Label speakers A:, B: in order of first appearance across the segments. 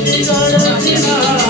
A: 이제 걸었지만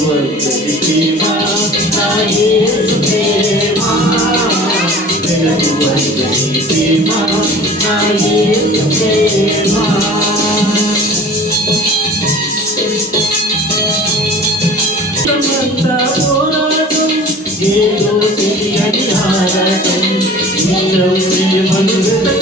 A: వచ్చి ప్రేమా నా ఏదో తెలియని ఆరాటం నీలో ప్రేమను వెతక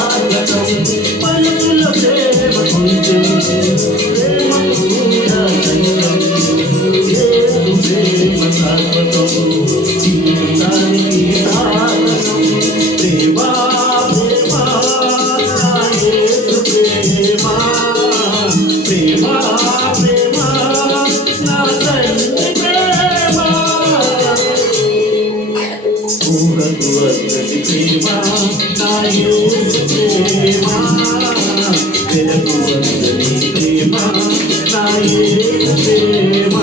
A: ప్రేమ నాయే ప్రేమ.